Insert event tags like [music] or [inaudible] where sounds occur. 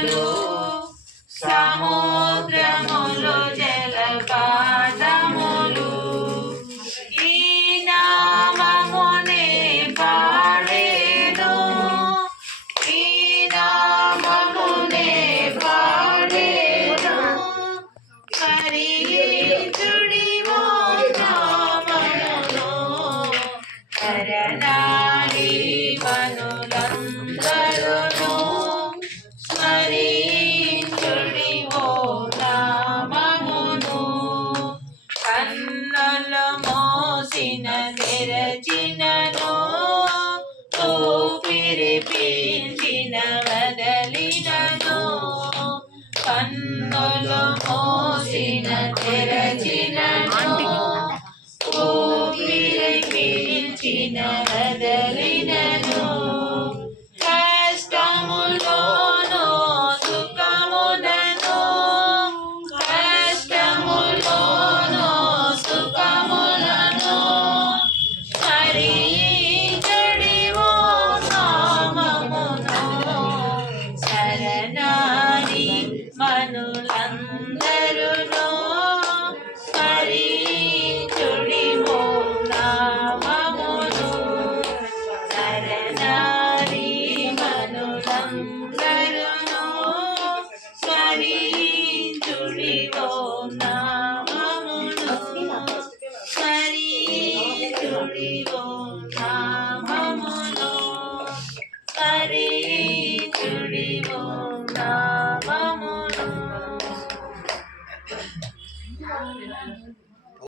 candle. [laughs] to, Auntie. 勇敢。<Okay. S 2> okay.